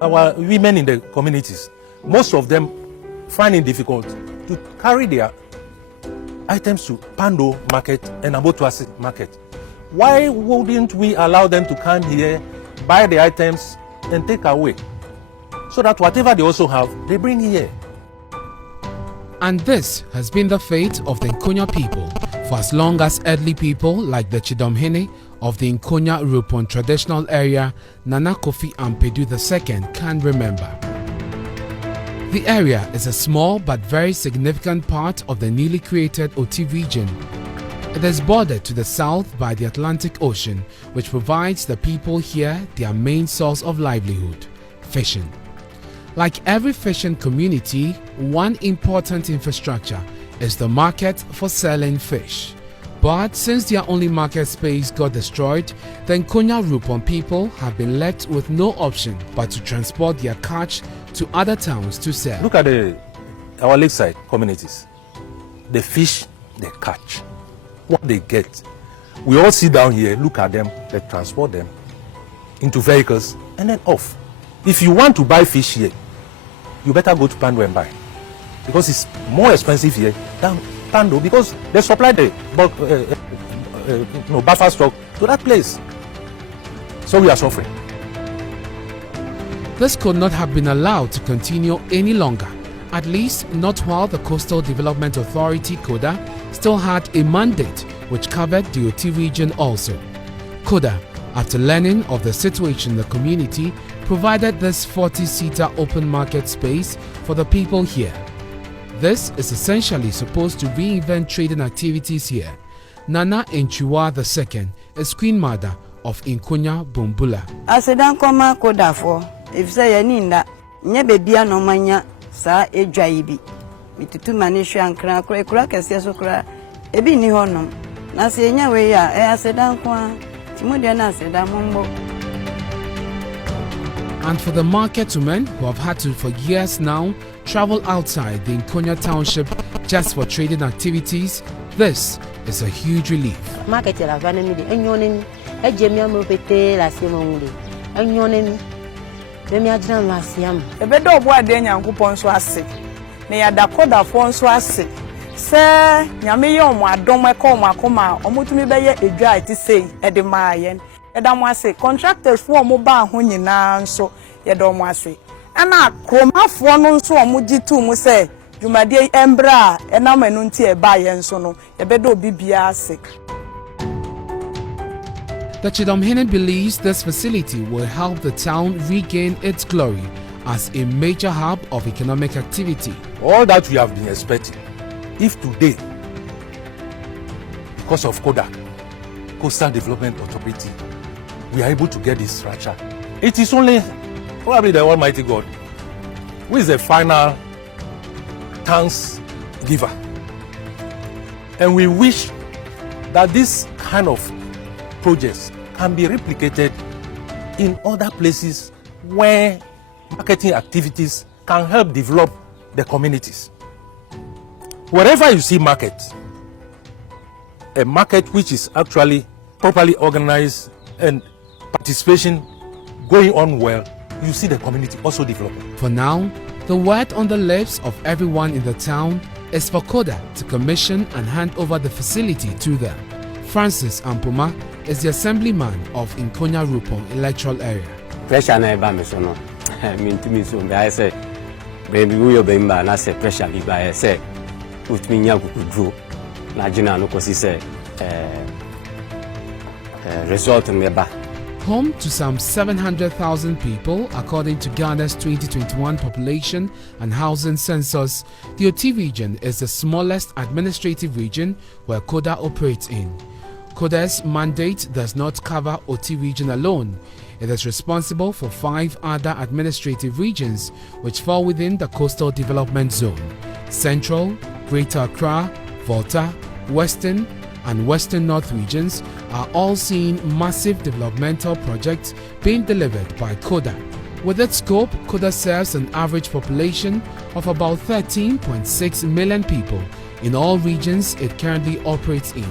our women in the communities, most of them find it difficult to carry their items to Pando market and Abotuasi market. Why wouldn't we allow them to come here, buy the items and take away? So that whatever they also have, they bring here. And this has been the fate of the Nkonya people for as long as earthly people like the Chidomhene of the Nkonya Rupon traditional area, Nana Kofi Ampedu II, can remember. The area is a small but very significant part of the newly created Oti region. It is bordered to the south by the Atlantic Ocean, which provides the people here their main source of livelihood, fishing. Like every fishing community, one important infrastructure is the market for selling fish. But since their only market space got destroyed, the Nkonya Rupon people have been left with no option but to transport their catch to other towns to sell. Look at our lakeside communities. The fish they catch, what they get. We all sit down here, look at them, they transport them into vehicles and then off. If you want to buy fish here, you better go to Pando and buy, because it's more expensive here than Pando, because they supply the buffer stock to that place. So we are suffering. This could not have been allowed to continue any longer, at least not while the Coastal Development Authority, Coda, still had a mandate which covered the Oti region also. Coda, after learning of the situation in the community, provided this 40-seater open market space for the people here. This is essentially supposed to reinvent trading activities here. Nana Enchiwa II is Queen Mother of Nkonya Bumbula. Asedan koma Coda for if say ninda nye bebia no manya sa edwa ibi mitutu manishu ankra kura kese so kura ebi ni honom na se nya we ya asedan kwa timode na asedan mombo. And for the market women who have had to for years now travel outside the Nkonya township just for trading activities, this is a huge relief. Market la vana mi de enyonen ejemia mo pete la semonde enyonen bemi agina masiam ebedo obo ade nyankopon so ase na ya da Coda fo so ase se nyame ye omo adom eka omo akoma omotumi beye edwa ati sei ede maayen eda mo ase contractors fo omo ba ho nyina nso ye do mo ase ana kromafo no nso omo gitu mu se dwumade embra ena manu nti e ba ye nso no ebedo bibia ase. The Chidomhene believes this facility will help the town regain its glory as a major hub of economic activity. All that we have been expecting, if today, because of Coda, Coastal Development Authority, we are able to get this structure, it is only probably the Almighty God who is the final thanks giver. And we wish that this kind of projects can be replicated in other places where marketing activities can help develop the communities. Wherever you see market, a market which is actually properly organized and participation going on well, you see the community also developing. For now, the word on the lips of everyone in the town is for Coda to commission and hand over the facility to them. Francis Ampoma is the assemblyman of Nkonya Rupon electoral area. Pressure na eba me so no. Me so I say baby we obemba na say pressure bi ba say utmi nya kukudru na gina no kosi say result meba. Home to some 700,000 people according to Ghana's 2021 population and housing census, the Oti region is the smallest administrative region where Coda operates in. Coda's mandate does not cover Oti region alone. It is responsible for 5 other administrative regions which fall within the Coastal Development Zone. Central, Greater Accra, Volta, Western and Western North regions are all seeing massive developmental projects being delivered by Coda. With its scope, Coda serves an average population of about 13.6 million people in all regions it currently operates in.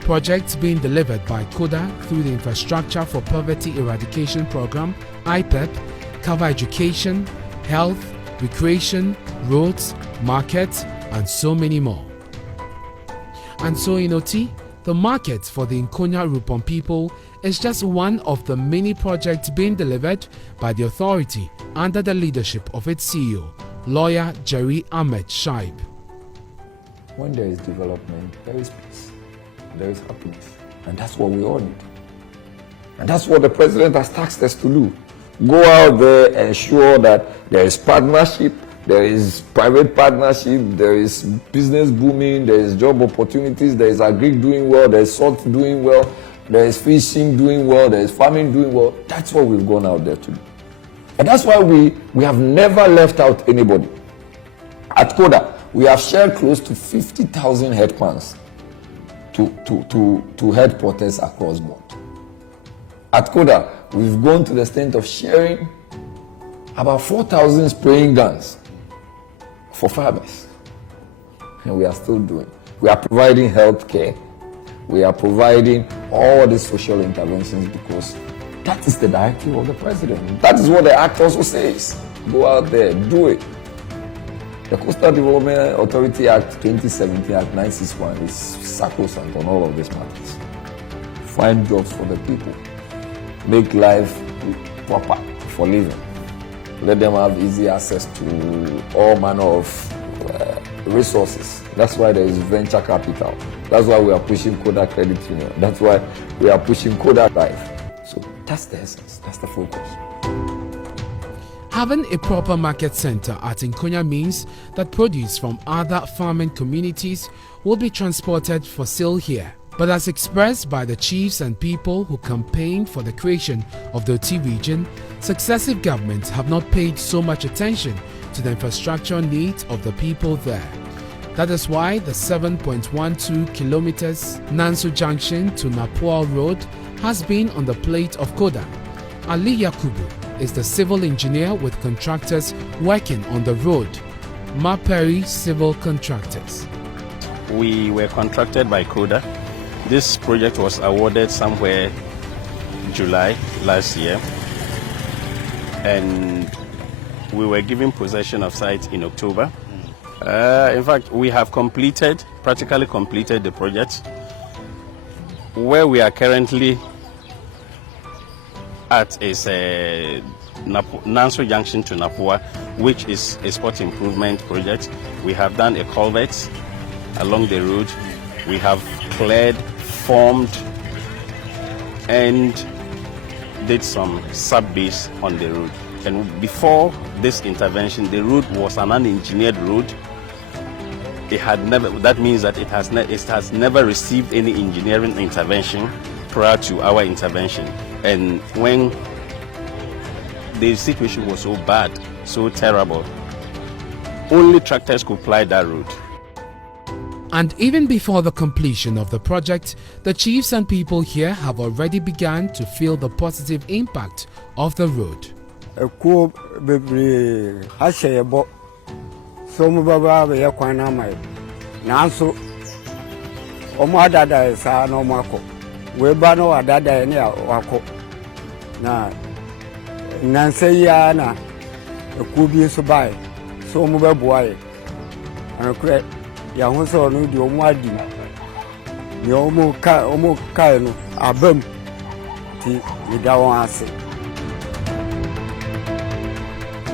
Projects being delivered by Coda through the Infrastructure for Poverty Eradication Program (IPEP) cover education, health, recreation, roads, markets, and so many more. And so in Oti, the market for the Nkonya Rupon people is just one of the many projects being delivered by the authority under the leadership of its CEO, lawyer Jerry Ahmed Shaib. When there is development, there is peace, there is happiness, and that's what we all need. And that's what the president has tasked us to do. Go out there, ensure that there is partnership, there is private partnership, there is business booming, there is job opportunities, there is agri doing well, there is salt doing well, there is fishing doing well, there is farming doing well. That's what we've gone out there to do. And that's why we have never left out anybody. At Coda, we have shared close to 50,000 headpans to headquarters across board. At Coda, we've gone to the extent of sharing about 4,000 spraying guns for farmers. And we are still doing. We are providing health care. We are providing all the social interventions because that is the directive of the president. That is what the act also says. Go out there, do it. The Coastal Development Authority Act 2017, Act 961 is sacrosanct on all of these matters. Find jobs for the people. Make life proper for living. Let them have easy access to all manner of resources. That's why there is venture capital. That's why we are pushing Coda Credit Union. That's why we are pushing Coda Life. So that's the essence. That's the focus. Having a proper market center at Nkonya means that produce from other farming communities will be transported for sale here. But as expressed by the chiefs and people who campaigned for the creation of the Oti region, successive governments have not paid so much attention to the infrastructure needs of the people there. That is why the 7.12 kilometers Nanso Junction to Napua Road has been on the plate of Coda. Ali Yakubu is the civil engineer with contractors working on the road, Maperi Civil Contractors. We were contracted by Coda. This project was awarded somewhere July last year, and we were given possession of site in October. In fact, we have practically completed the project. Where we are currently at is Nanso Junction to Napua, which is a spot improvement project. We have done a culvert along the road. We have cleared, formed, and did some sub-base on the road. And before this intervention, the road was an unengineered road. That means that it has never received any engineering intervention prior to our intervention. And when the situation was so bad, so terrible, only tractors could ply that road. And even before the completion of the project, the chiefs and people here have already begun to feel the positive impact of the road.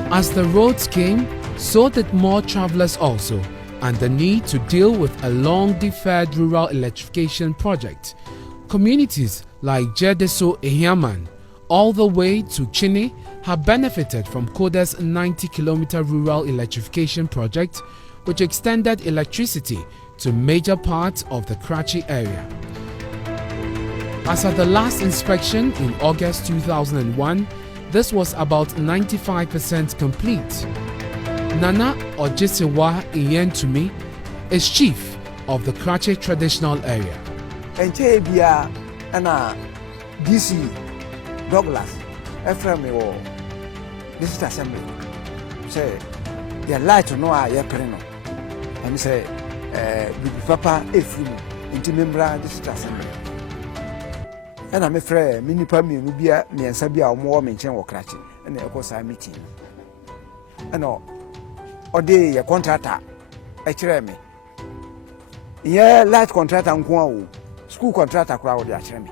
As the roads came, so did more travelers also, and the need to deal with a long-deferred rural electrification project. Communities like Jedeso Ehiaman, all the way to Chine, have benefited from Coda's 90-kilometer rural electrification project, which extended electricity to major parts of the Karachi area. As at the last inspection in August 2001, this was about 95% complete. Nana Ojesewa Iyentumi is chief of the Karachi traditional area. Enchebia and DC Douglas, Ephraim or District Assembly. Say, they like to know our Yapreno. And say, Papa Ephraim, into member District Assembly. ɛna mefrɛ me nipa mmienu bia mmiɛnsa bi a wɔwɔ me nkyɛn wɔ krakye ɛna ɛkɔ saa meeting no ɛna ɔde yɛ contractor ɛkyerɛ me yɛ light contractor nko a o school contractor koraa wɔde akyerɛ me.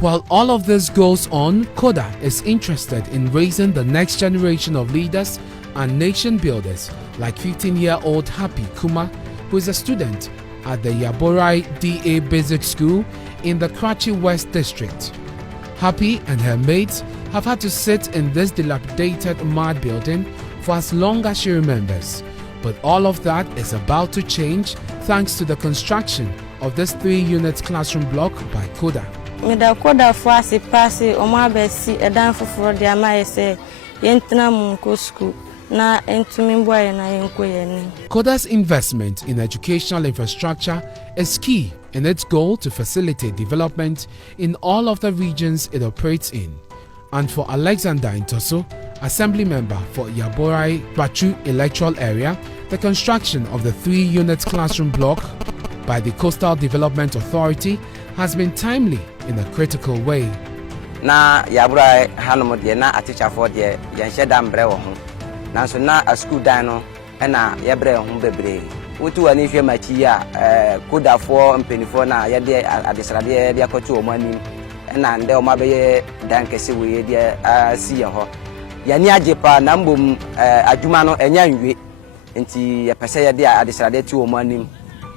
While all of this goes on, Coda is interested in raising the next generation of leaders and nation builders like 15-year-old Happy Kuma, who is a student at the Yaborai DA Basic School in the Karachi West District. Happy and her mates have had to sit in this dilapidated mud building for as long as she remembers. But all of that is about to change thanks to the construction of this 3-unit classroom block by Coda. Mida Coda for ase passe omo abesi edan foforo de amaye se yentena munko school na entumi boye na yenko yeni. Coda's investment in educational infrastructure is key in its goal to facilitate development in all of the regions it operates in. And for Alexander Intoso, Assembly Member for Yaborai Bachu electoral area, the construction of the 3-unit classroom block by the Coastal Development Authority has been timely in a critical way. Na Yaborai hanom de na a teacher for de yenhye da mbre wo ho. Nanso na a school dan no na yebre ho bebre. Wotu ani hwe machi a Coda for mpenifo na ye de adesrade de akoto o manim na nde o mabeye dan kese we de asi ye ho. Yani ajepa na mbom adwuma no enya nwe nti ye pese ye de adesrade ti o manim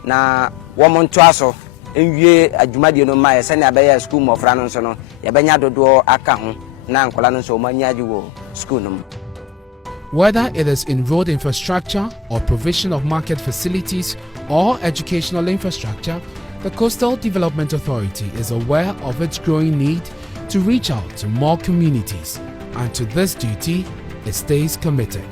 na wo monto aso enwie adwumadie no ma ye se na abeya school mofra no so no ye benya dodo aka ho na nkola no so manyaji wo school no. Whether it is in road infrastructure or provision of market facilities or educational infrastructure, the Coastal Development Authority is aware of its growing need to reach out to more communities, and to this duty it stays committed.